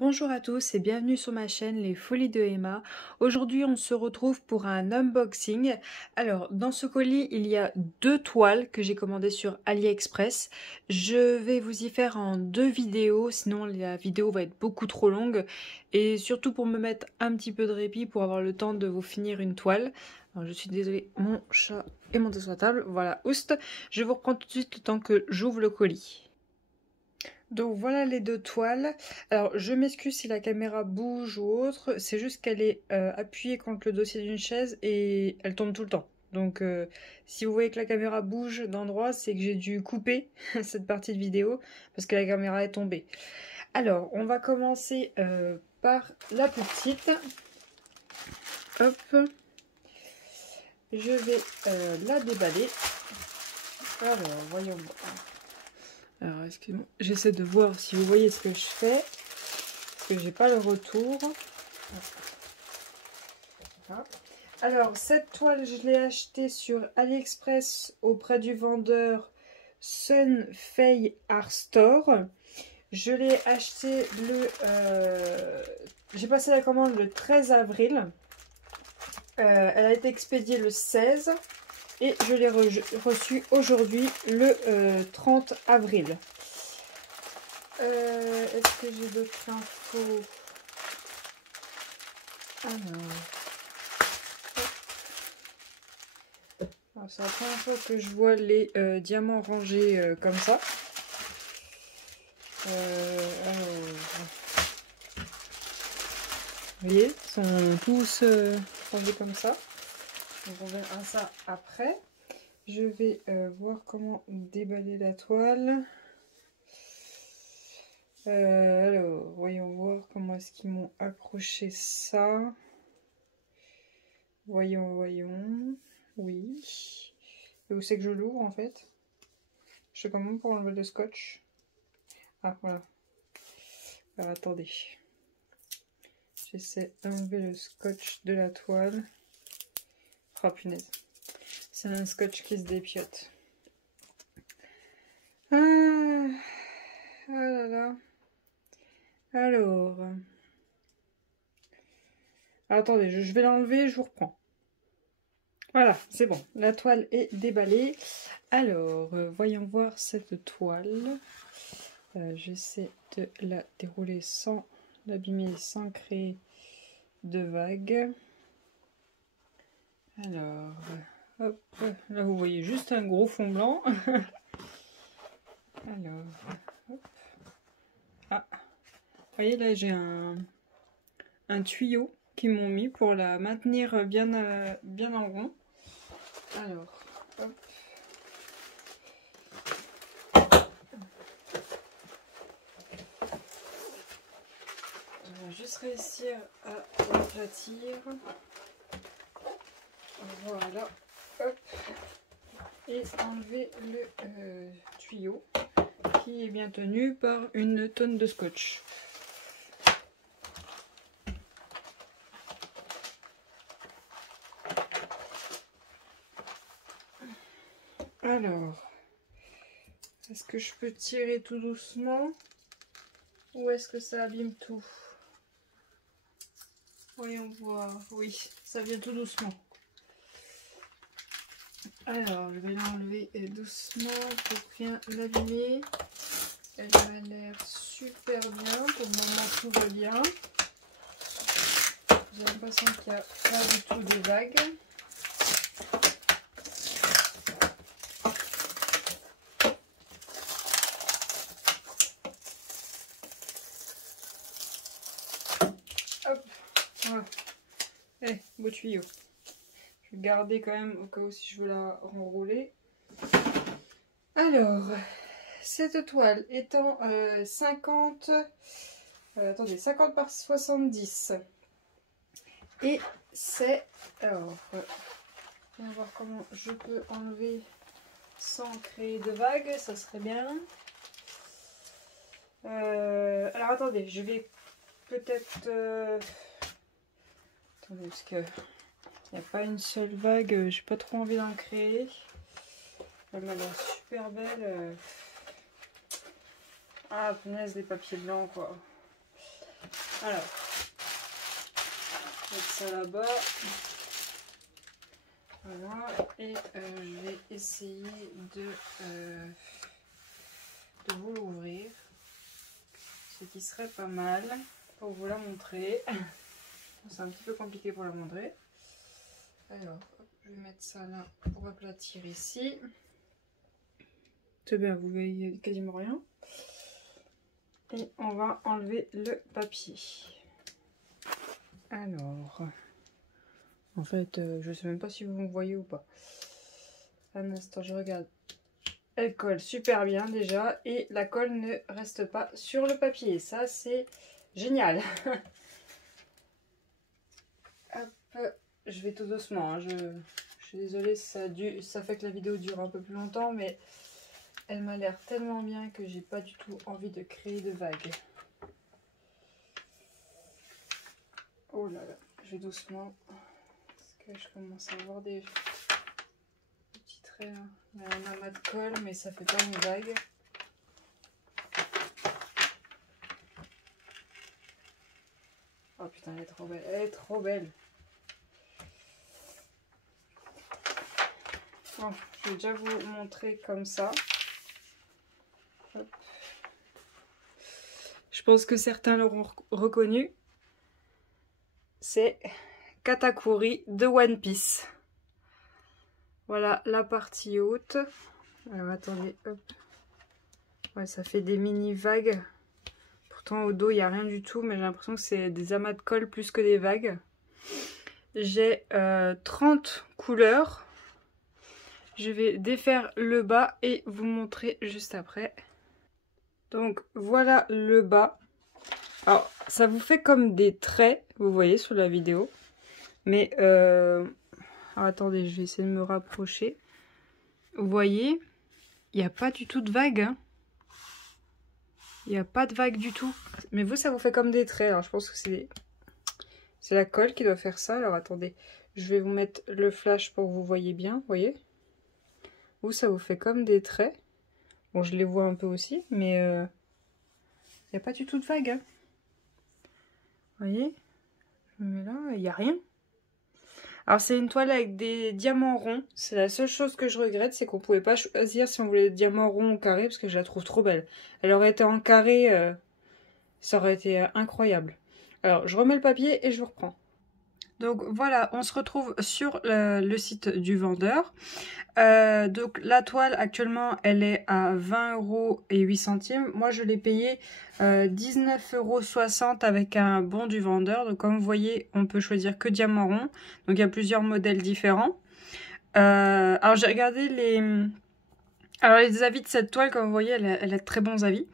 Bonjour à tous et bienvenue sur ma chaîne Les Folies de Emma. Aujourd'hui on se retrouve pour un unboxing. Alors dans ce colis il y a deux toiles que j'ai commandées sur AliExpress. Je vais vous y faire en deux vidéos, sinon la vidéo va être beaucoup trop longue. Et surtout pour me mettre un petit peu de répit pour avoir le temps de vous finir une toile. Alors je suis désolée, mon chat est monté sur la table. Voilà, oust. Je vous reprends tout de suite le temps que j'ouvre le colis. Donc voilà les deux toiles. Alors je m'excuse si la caméra bouge ou autre, c'est juste qu'elle est appuyée contre le dossier d'une chaise et elle tombe tout le temps. Donc si vous voyez que la caméra bouge d'endroit, c'est que j'ai dû couper cette partie de vidéo parce que la caméra est tombée. Alors on va commencer par la plus petite. Hop, je vais la déballer. Alors voyons voir. Alors, excusez-moi, j'essaie de voir si vous voyez ce que je fais, parce que j'ai pas le retour. Voilà. Alors, cette toile, je l'ai achetée sur AliExpress auprès du vendeur Sunfei Art Store. Je l'ai acheté j'ai passé la commande le 13 avril. Elle a été expédiée le 16 et je l'ai reçue aujourd'hui le 30 avril. Est-ce que j'ai d'autres infos? Alors, c'est la première fois que je vois les diamants rangés comme ça. Vous voyez, ils sont tous rangés comme ça. Donc on verra ça après. Je vais voir comment déballer la toile. Alors, voyons voir comment est-ce qu'ils m'ont accroché ça. Voyons. Oui. Et où c'est que je l'ouvre en fait? Je sais comment pour enlever le scotch. Ah voilà. Alors attendez. J'essaie d'enlever le scotch de la toile. Oh punaise. C'est un scotch qui se dépiote. Ah là là. Alors attendez, je vais l'enlever, je vous reprends. Voilà, c'est bon. La toile est déballée. Alors, voyons voir cette toile. J'essaie de la dérouler sans l'abîmer, sans créer de vagues. Alors, hop, là vous voyez juste un gros fond blanc. Alors, hop. Ah, vous voyez là j'ai un tuyau qu'ils m'ont mis pour la maintenir bien en rond. Alors, hop. On va juste réussir à l'aplatir. Voilà, hop. Et enlever le tuyau qui est bien tenu par une tonne de scotch. Alors, est-ce que je peux tirer tout doucement ou est-ce que ça abîme tout? Voyons voir. Oui, ça vient tout doucement. Alors, je vais l'enlever doucement pour bien l'abîmer. Elle a l'air super bien. Pour le moment, tout va bien. J'ai l'impression qu'il n'y a pas du tout de vagues. Hop, voilà. Eh, beau tuyau. Je vais garder quand même au cas où si je veux la renrouler. Alors, cette toile étant 50 par 70. Et c'est... Alors, on va voir comment je peux enlever sans créer de vagues, ça serait bien. Alors attendez, je vais peut-être... Attendez, parce que il n'y a pas une seule vague, j'ai pas trop envie d'en créer. Elle m'a l'air super belle. Ah punaise, les papiers blancs quoi. Alors, mettre ça là-bas. Voilà, et je vais essayer de vous l'ouvrir, ce qui serait pas mal pour vous la montrer. C'est un petit peu compliqué pour la montrer. Alors, hop, je vais mettre ça là pour aplatir ici. C'est bien, vous voyez quasiment rien. Et on va enlever le papier. Alors, en fait, je sais même pas si vous me voyez ou pas. Un instant, je regarde. Elle colle super bien déjà et la colle ne reste pas sur le papier. Ça, c'est génial. Hop, je vais tout doucement. Hein. Je suis désolée, ça fait que la vidéo dure un peu plus longtemps, mais elle m'a l'air tellement bien que j'ai pas du tout envie de créer de vagues. Oh là là, je vais doucement parce que je commence à avoir des petits traits. Hein. Il y a un amas de colle, mais ça fait pas une vague. Oh putain, elle est trop belle, elle est trop belle. Bon, je vais déjà vous montrer comme ça. Hop. Je pense que certains l'auront reconnu. C'est Katakuri de One Piece. Voilà la partie haute. Alors attendez, hop. Ouais, ça fait des mini vagues. Pourtant au dos il n'y a rien du tout, mais j'ai l'impression que c'est des amas de colle plus que des vagues. J'ai 30 couleurs. Je vais défaire le bas et vous montrer juste après. Donc voilà le bas. Alors ça vous fait comme des traits, vous voyez sur la vidéo. Mais alors, attendez, je vais essayer de me rapprocher. Vous voyez, il n'y a pas du tout de vague. Hein. Il n'y a pas de vague du tout. Mais vous, ça vous fait comme des traits. Alors je pense que c'est la colle qui doit faire ça. Alors attendez, je vais vous mettre le flash pour que vous voyez bien. Vous voyez? Vous, ça vous fait comme des traits. Bon, je les vois un peu aussi, mais il n'y a pas du tout de vague. Hein. Vous voyez? Mais là, il n'y a rien. Alors, c'est une toile avec des diamants ronds. C'est la seule chose que je regrette, c'est qu'on ne pouvait pas choisir si on voulait des diamants ronds ou carrés, parce que je la trouve trop belle. Elle aurait été en carré, ça aurait été incroyable. Alors, je remets le papier et je vous reprends. Donc voilà, on se retrouve sur le site du vendeur. Donc la toile actuellement elle est à 20,08 €. Moi je l'ai payé 19,60 € avec un bon du vendeur. Donc comme vous voyez, on peut choisir que diamant rond. Donc il y a plusieurs modèles différents. Alors j'ai regardé les avis de cette toile, comme vous voyez, elle a de très bons avis.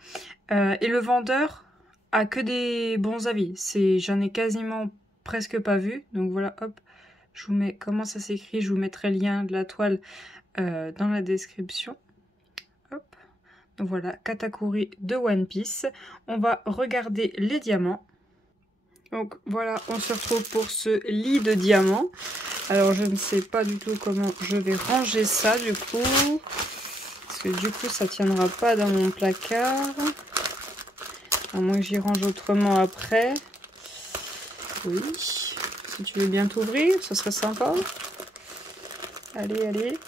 Et le vendeur a que des bons avis. J'en ai quasiment presque pas vu. Donc voilà, hop, je vous mets comment ça s'écrit. Je vous mettrai le lien de la toile dans la description. Hop. Donc voilà, Katakuri de One Piece. On va regarder les diamants. Donc voilà, on se retrouve pour ce lit de diamants. Alors je ne sais pas du tout comment je vais ranger ça du coup. Parce que du coup ça tiendra pas dans mon placard. À moins que j'y range autrement après. Oui. Si tu veux bien t'ouvrir, ce serait sympa. Allez, allez.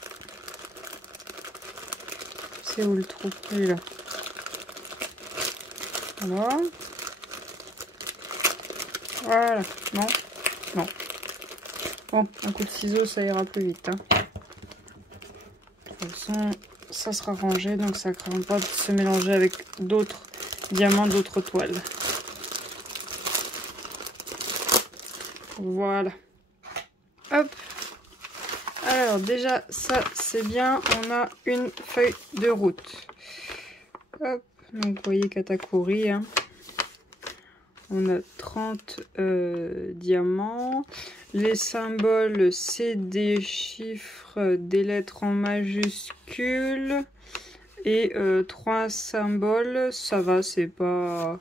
C'est où le trou? Il est là. Voilà. Voilà. Non. Non. Bon, un coup de ciseau, ça ira plus vite. Hein. De toute façon, ça sera rangé, donc ça ne craint pas de se mélanger avec d'autres diamants, d'autres toiles. Voilà. Hop. Alors déjà, ça c'est bien. On a une feuille de route. Hop. Donc vous voyez Katakuri. Hein. On a 30 diamants. Les symboles, c'est des chiffres, des lettres en majuscules. Et 3 symboles. Ça va, c'est pas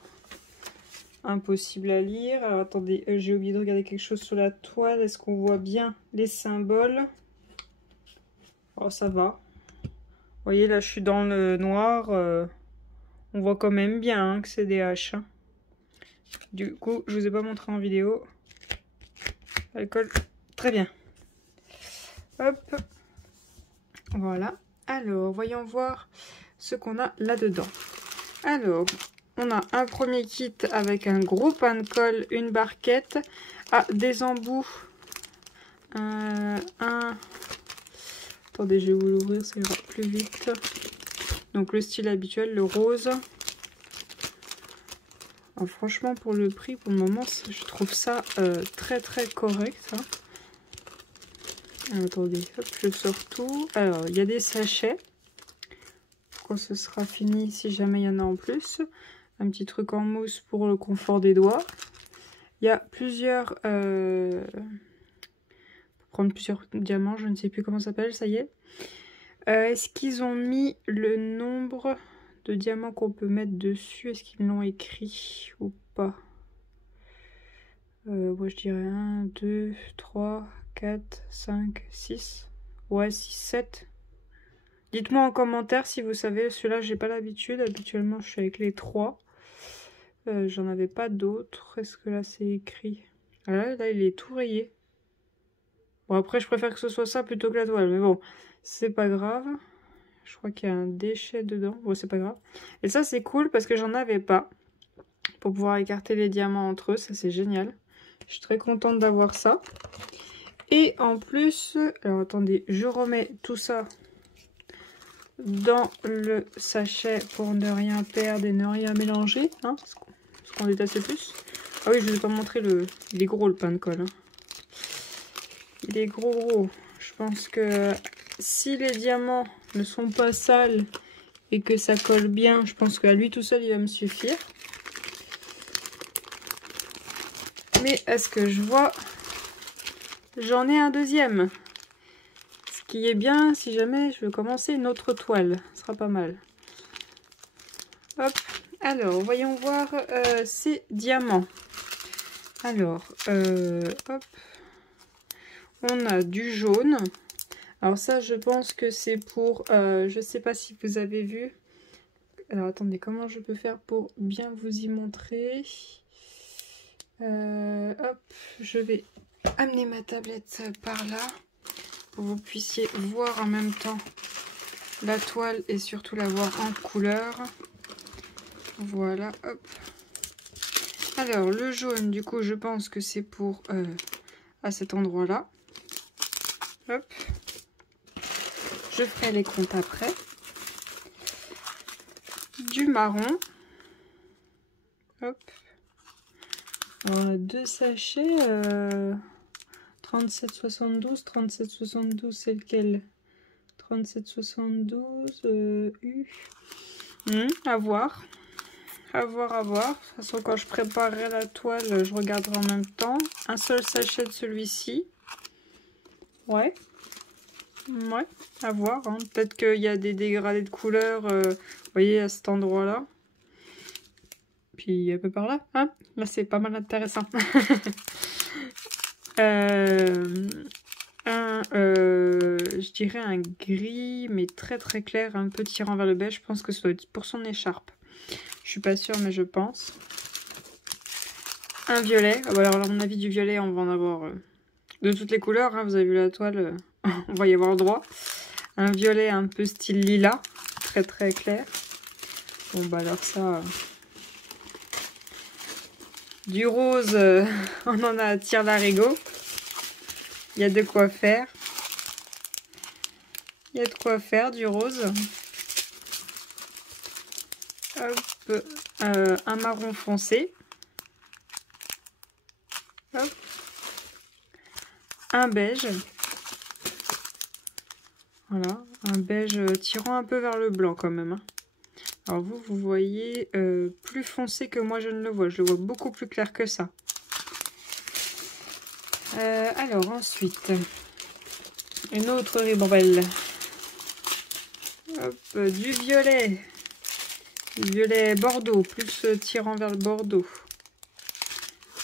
impossible à lire. Alors attendez, j'ai oublié de regarder quelque chose sur la toile. Est-ce qu'on voit bien les symboles? Oh, ça va. Vous voyez, là, je suis dans le noir. On voit quand même bien hein, que c'est des H. Hein. Du coup, je vous ai pas montré en vidéo. Elle colle très bien. Hop. Voilà. Alors, voyons voir ce qu'on a là-dedans. Alors, on a un premier kit avec un gros pain de colle, une barquette, des embouts, Attendez, je vais vous l'ouvrir, ça ira plus vite. Donc le style habituel, le rose. Alors, franchement, pour le prix, pour le moment, je trouve ça très très correct. Hein. Alors, attendez, hop, je sors tout. Alors, il y a des sachets. Quand ce sera fini, si jamais il y en a en plus. Un petit truc en mousse pour le confort des doigts. Il y a plusieurs... prendre plusieurs diamants, je ne sais plus comment ça s'appelle, ça y est. Est-ce qu'ils ont mis le nombre de diamants qu'on peut mettre dessus? Est-ce qu'ils l'ont écrit ou pas? Moi je dirais 1, 2, 3, 4, 5, 6. Ouais, 6, 7. Dites-moi en commentaire si vous savez, celui-là j'ai pas l'habitude. Habituellement je suis avec les 3. J'en avais pas d'autres. Est-ce que là c'est écrit? Ah là il est tout rayé. Bon après je préfère que ce soit ça plutôt que la toile. Mais bon, c'est pas grave. Je crois qu'il y a un déchet dedans. Bon c'est pas grave. Et ça c'est cool parce que j'en avais pas. Pour pouvoir écarter les diamants entre eux. Ça c'est génial. Je suis très contente d'avoir ça. Et en plus, alors attendez, je remets tout ça dans le sachet pour ne rien perdre et ne rien mélanger. Hein, parce qu'on est assez plus. Ah oui, je ne vais pas montrer le... Il est gros le pain de colle. Hein. Il est gros. Je pense que si les diamants ne sont pas sales et que ça colle bien, je pense qu'à lui tout seul, il va me suffire. Mais à ce que je vois, j'en ai un deuxième. Ce qui est bien, si jamais je veux commencer une autre toile. Ce sera pas mal. Hop. Alors, voyons voir ces diamants. Alors, hop. On a du jaune. Alors ça, je pense que c'est pour... je sais pas si vous avez vu. Alors, attendez, comment je peux faire pour bien vous y montrer? Hop, je vais amener ma tablette par là pour que vous puissiez voir en même temps la toile et surtout la voir en couleur. Voilà, hop. Alors, le jaune, du coup, je pense que c'est pour à cet endroit-là. Hop. Je ferai les comptes après. Du marron. Hop. Alors, 2 sachets. 37,72. 37,72, c'est lequel? 37,72. U. À voir. À voir, à voir. De toute façon, quand je préparerai la toile, je regarderai en même temps. Un seul sachet de celui-ci. Ouais. Ouais, à voir. Hein. Peut-être qu'il y a des dégradés de couleurs, vous voyez, à cet endroit-là. Puis un peu par là. Hein. Là, c'est pas mal intéressant. Je dirais un gris, mais très très clair, un peu tirant vers le beige. Je pense que ça doit être pour son écharpe. Je suis pas sûre, mais je pense. Un violet. Alors, à mon avis, du violet, on va en avoir de toutes les couleurs. Hein. Vous avez vu la toile, on va y avoir le droit. Un violet un peu style lilas, très très clair. Bon, bah alors ça... Du rose, on en a à tire-larigot. Il y a de quoi faire. Il y a de quoi faire, du rose. Hop, un marron foncé. Hop. Un beige. Voilà, un beige tirant un peu vers le blanc quand même. Hein. Alors vous voyez plus foncé que moi je ne le vois. Je le vois beaucoup plus clair que ça. Alors ensuite, une autre ribambelle. Hop, du violet. Du violet bordeaux, plus tirant vers le bordeaux.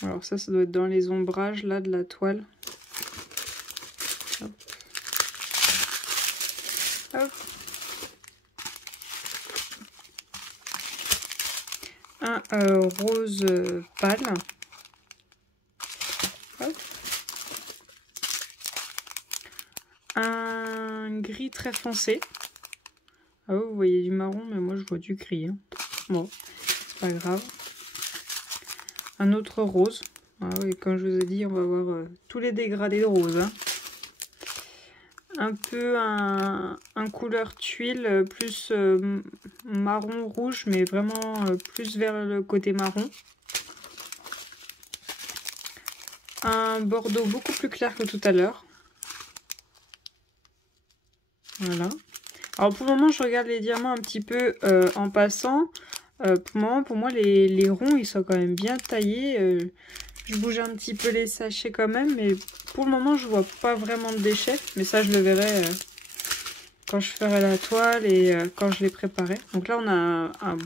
Alors ça doit être dans les ombrages là de la toile. Hop. Hop. Un rose pâle. Hop. Un gris très foncé. Ah oui, vous voyez du marron, mais moi je vois du gris. Hein. Bon, pas grave. Un autre rose. Ah oui, comme je vous ai dit, on va voir tous les dégradés de rose. Hein. Un peu un couleur tuile, plus marron rouge, mais vraiment plus vers le côté marron. Un bordeaux beaucoup plus clair que tout à l'heure. Voilà. Alors pour le moment, je regarde les diamants un petit peu en passant. Pour moi, les ronds, ils sont quand même bien taillés. Je bouge un petit peu les sachets quand même, mais pour le moment, je vois pas vraiment de déchets. Mais ça, je le verrai quand je ferai la toile et quand je les préparerai. Donc là, on a un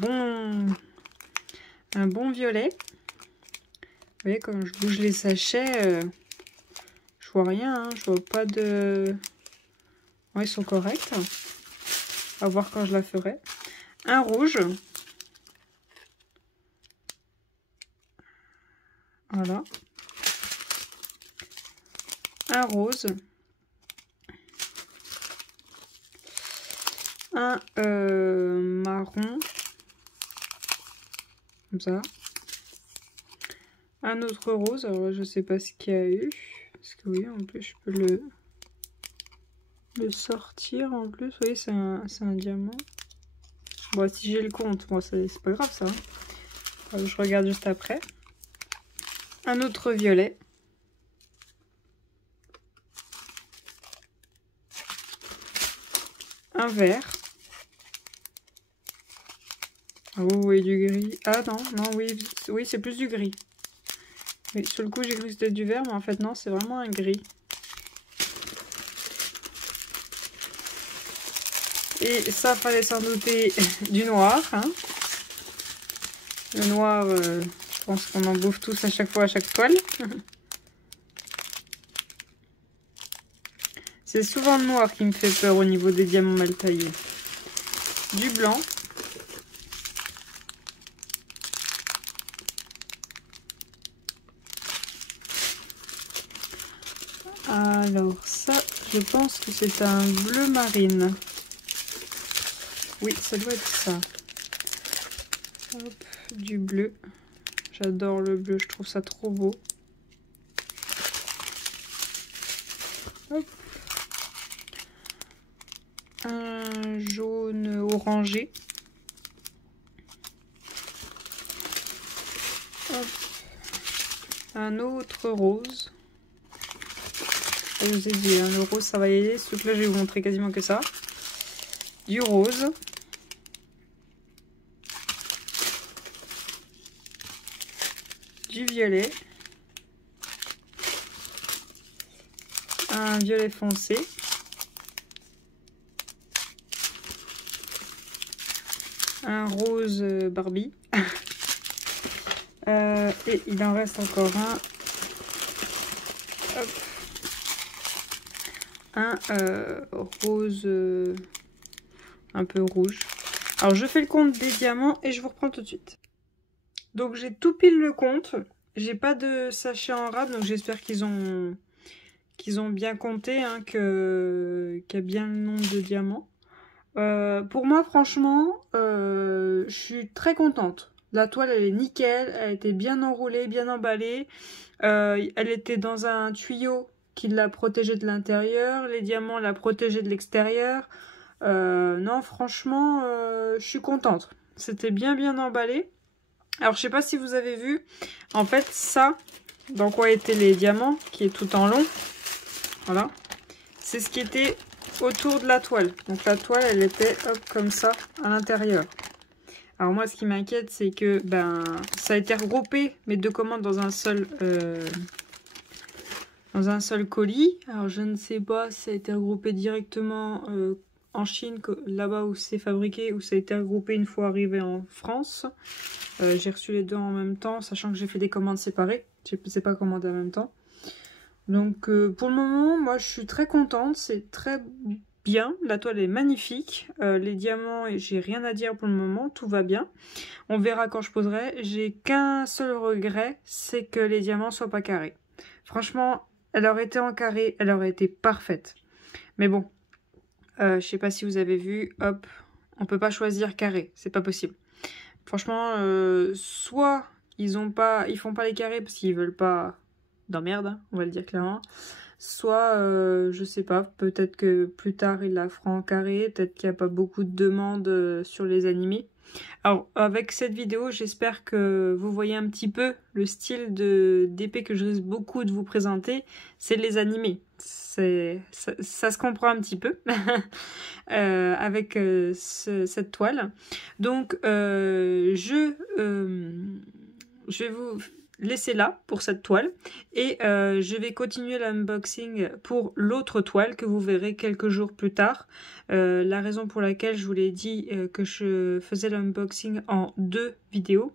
bon violet. Vous voyez, quand je bouge les sachets, je vois rien. Hein, je vois pas de... Ouais, ils sont corrects. À voir quand je la ferai. Un rouge. Voilà. Un rose. Un marron. Comme ça. Un autre rose. Alors là, je sais pas ce qu'il y a eu. Parce que oui, en plus, je peux le sortir en plus. Oui, c'est un diamant. Bon, si j'ai le compte, bon, c'est pas grave ça. Hein. Je regarde juste après. Un autre violet. Un vert. Ah, vous voyez du gris. Ah non, non, oui, c'est plus du gris. Oui, sur le coup, j'ai cru que c'était du vert, mais en fait, non, c'est vraiment un gris. Et ça, fallait s'en douter du noir. Hein. Le noir, je pense qu'on en bouffe tous à chaque fois, à chaque toile. C'est souvent le noir qui me fait peur au niveau des diamants mal taillés. Du blanc. Alors ça, je pense que c'est un bleu marine. Oui, ça doit être ça. Hop, du bleu. J'adore le bleu, je trouve ça trop beau. Hop. Un jaune orangé. Hop. Un autre rose. Je vous ai dit, hein, le rose ça va y aller. Ce truc là je vais vous montrer quasiment que ça. Du rose. Du violet. Un violet foncé. Un rose Barbie. Et il en reste encore un. Hop. Un rose un peu rouge. Alors je fais le compte des diamants et je vous reprends tout de suite. Donc j'ai tout pile le compte. J'ai pas de sachet en rab, donc j'espère qu'ils ont bien compté, hein, qu'il y a bien le nombre de diamants. Pour moi, franchement, je suis très contente. La toile, elle est nickel, elle était bien enroulée, bien emballée. Elle était dans un tuyau qui l'a protégée de l'intérieur. Les diamants la protégeaient de l'extérieur. Non, franchement, je suis contente. C'était bien emballé. Alors, je sais pas si vous avez vu. En fait, ça, dans quoi étaient les diamants, qui est tout en long. Voilà. C'est ce qui était autour de la toile. Donc la toile, elle était hop comme ça à l'intérieur. Alors moi, ce qui m'inquiète, c'est que ça a été regroupé, mes deux commandes dans un seul colis. Alors je ne sais pas si ça a été regroupé directement en Chine, là-bas où c'est fabriqué, ou ça a été regroupé une fois arrivé en France. J'ai reçu les deux en même temps, sachant que j'ai fait des commandes séparées. Je ne sais pas commander en même temps. Donc pour le moment, moi je suis très contente, c'est très bien, la toile est magnifique, les diamants, j'ai rien à dire pour le moment, tout va bien. On verra quand je poserai. J'ai qu'un seul regret, c'est que les diamants soient pas carrés. Franchement, elle aurait été en carré, elle aurait été parfaite. Mais bon, je sais pas si vous avez vu, hop, on peut pas choisir carré, c'est pas possible. Franchement, soit ils font pas les carrés parce qu'ils veulent pas d'emmerde, hein, on va le dire clairement. Soit, je sais pas, peut-être que plus tard il la fera en carré, peut-être qu'il n'y a pas beaucoup de demandes sur les animés. Alors, avec cette vidéo, j'espère que vous voyez un petit peu le style d'épée que je risque beaucoup de vous présenter, c'est les animés. Ça se comprend un petit peu avec cette toile. Donc, je vais vous laisser là pour cette toile et je vais continuer l'unboxing pour l'autre toile que vous verrez quelques jours plus tard. La raison pour laquelle je vous l'ai dit que je faisais l'unboxing en 2 vidéos,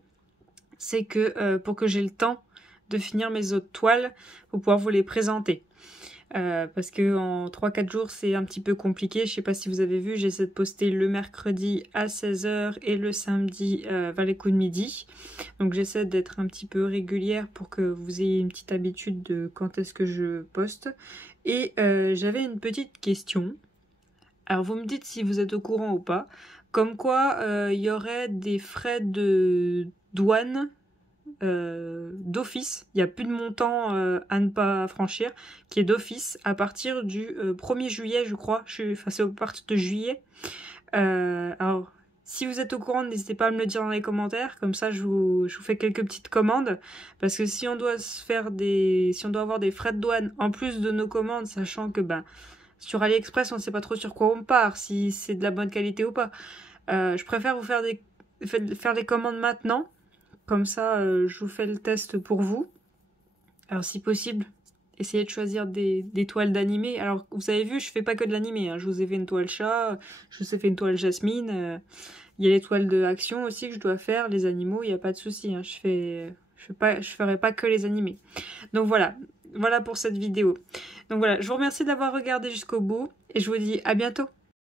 c'est que pour que j'ai le temps de finir mes autres toiles pour pouvoir vous les présenter. Parce que en 3-4 jours c'est un petit peu compliqué. Je sais pas si vous avez vu, j'essaie de poster le mercredi à 16 h et le samedi vers les coups de midi. Donc j'essaie d'être un petit peu régulière pour que vous ayez une petite habitude de quand est-ce que je poste. Et j'avais une petite question. Alors vous me dites si vous êtes au courant ou pas. Comme quoi il y aurait des frais de douane d'office, il n'y a plus de montant à ne pas franchir, qui est d'office à partir du 1er juillet, je crois. Enfin, c'est à partir de juillet. Alors, si vous êtes au courant, n'hésitez pas à me le dire dans les commentaires, comme ça je vous fais quelques petites commandes, parce que si on doit avoir des frais de douane en plus de nos commandes, sachant que sur AliExpress, on ne sait pas trop sur quoi on part, si c'est de la bonne qualité ou pas. Je préfère vous faire des commandes maintenant. Comme ça, je vous fais le test pour vous. Alors, si possible, essayez de choisir des toiles d'animé. Alors, vous avez vu, je fais pas que de l'animé. Hein. Je vous ai fait une toile chat, je vous ai fait une toile jasmine. Il y a les toiles de action aussi que je dois faire. Les animaux, il n'y a pas de souci. Hein. Je ferai pas que les animés. Donc voilà. Voilà pour cette vidéo. Donc voilà, je vous remercie d'avoir regardé jusqu'au bout. Et je vous dis à bientôt.